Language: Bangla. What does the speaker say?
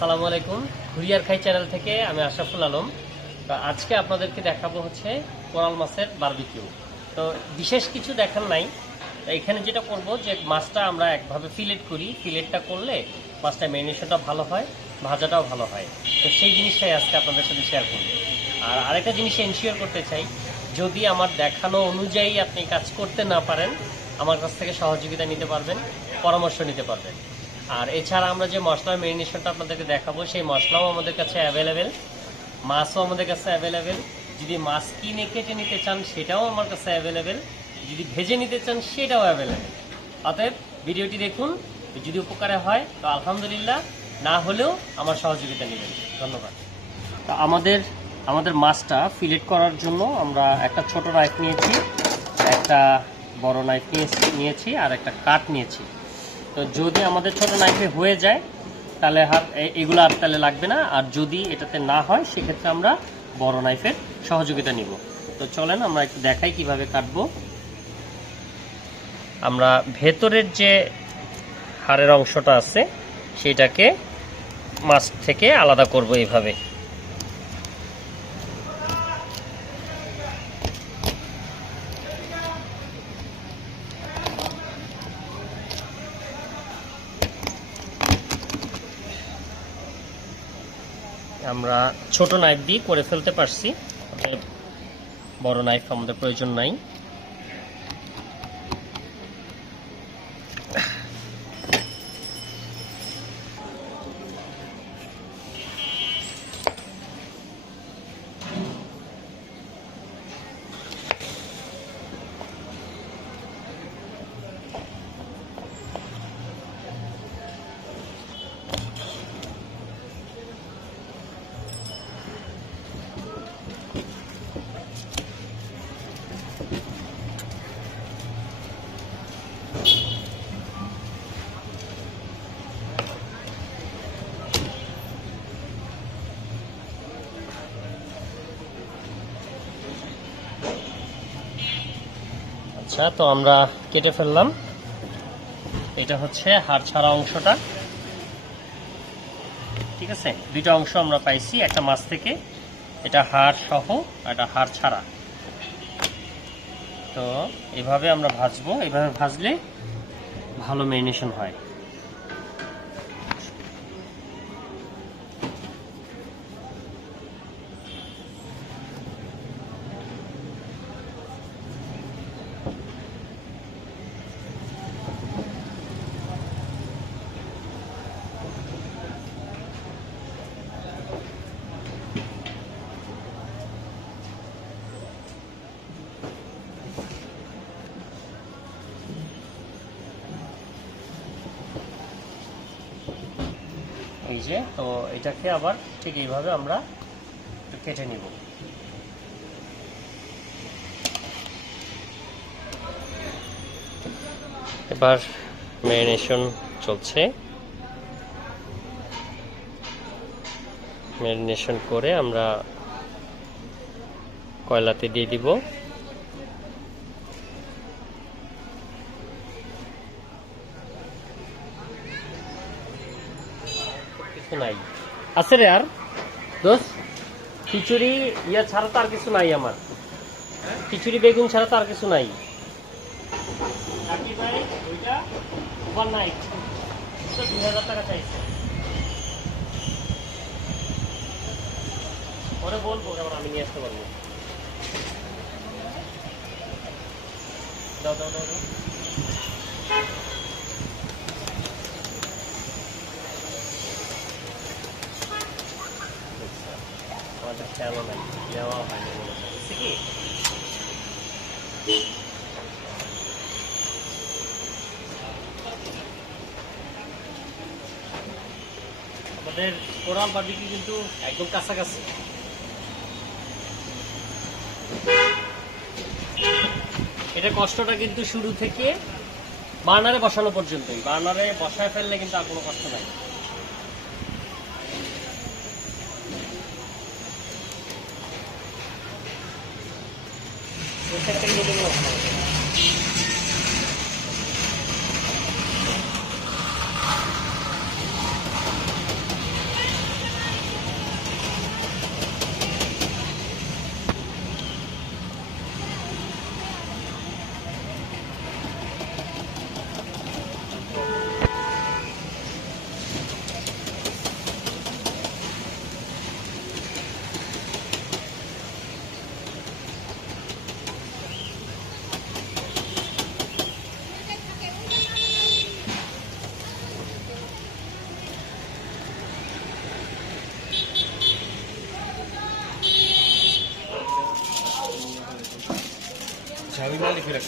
আসসালামু আলাইকুম। হুরিয়ার খাই চ্যানেল থেকে আমি আশরাফুল আলম। তো আজকে আপনাদেরকে দেখাবো হচ্ছে কোরাল মাছের বারবিকিউ। তো বিশেষ কিছু দেখার নাই। তো এখানে যেটা করব যে মাছটা আমরা একভাবে ফিলেট করি, ফিলেটটা করলে মাছটা ম্যারিনেশনটা ভালো হয়, ভাজাটাও ভালো হয়। তো সেই জিনিসটাই আজকে আপনাদের সাথে শেয়ার করব। আর আরেকটা জিনিস এনশিওর করতে চাই, যদি আমার দেখানো অনুযায়ী আপনি কাজ করতে না পারেন, আমার কাছ থেকে সহযোগিতা নিতে পারবেন, পরামর্শ নিতে পারবেন। আর এছাড়া আমরা যে মশলার ম্যারিনেশনটা আপনাদেরকে দেখাবো, সেই মশলাও আমাদের কাছে অ্যাভেলেবেল, মাছও আমাদের কাছে অ্যাভেলেবেল। যদি মাছ কিনে কেটে নিতে চান সেটাও আমার কাছে অ্যাভেলেবেল, যদি ভেজে নিতে চান সেটাও অ্যাভেলেবেল। অতএব ভিডিওটি দেখুন, যদি উপকারে হয় তো আলহামদুলিল্লাহ, না হলেও আমার সহযোগিতা নেবেন। ধন্যবাদ। তো আমাদের মাছটা ফিলেট করার জন্য আমরা একটা ছোট নাইফ নিয়েছি, একটা বড় নাইফ নিয়েছি আর একটা কাট নিয়েছি। তো যদি আমাদের ছোট নাইফে হয়ে যায় তাহলে এগুলো আর তাহলে লাগবে না, আর যদি এটাতে না হয় সেক্ষেত্রে আমরা বড় নাইফের সহযোগিতা নিব। তো চলেন আমরা একটু দেখাই কিভাবে কাটবো। আমরা ভেতরের যে হাড়ের অংশটা আছে সেটাকে মাছ থেকে আলাদা করব এইভাবে। আমরা ছোট নাইফ দিয়ে করে ফেলতে পারছি, বড় নাইফ আমাদের প্রয়োজন নাই। আচ্ছা, তো আমরা কেটে ফেললাম। এটা হচ্ছে হাড় ছাড়া অংশটা, ঠিক আছে। দুইটা অংশ আমরা পাইছি একটা মাছ থেকে, এটা হাড় সহ আর এটা হাড় ছাড়া। তো এভাবে আমরা ভাজবো, এভাবে ভাজলে ভালো ম্যারিনেশন হয়। এই যে, তো এটাকে আবার ঠিক এইভাবে আমরা একটু কেটে নিব। এবার ম্যারিনেশন চলছে। ম্যারিনেশন করে আমরা কয়লাতে দিয়ে দিব। কিছু নাই আছে রে আর দোষ, খিচুড়ি ইয়া ছাড়া তো আর কিছু নাই আমার, খিচুড়ি বেগুন ছাড়া তো আর কিছু নাই। নাই 2000 টাকা চাইছে, পরে বলবো যেমন আমি নিয়ে আসতে পারবো। দাও দাও দাও দাও। আমাদের খেয়ালও নাই, নেওয়া হয়নি মনে হচ্ছে কি। আমাদের কোরাল বারবিকিউ কিন্তু একদম কাছাকাছি। এটা কষ্টটা কিন্তু শুরু থেকে বার্নারে বসানো পর্যন্তই। বার্নারে বসায় ফেললে কিন্তু আর কোনো কষ্ট নাই। ঝাল মালিক রাখ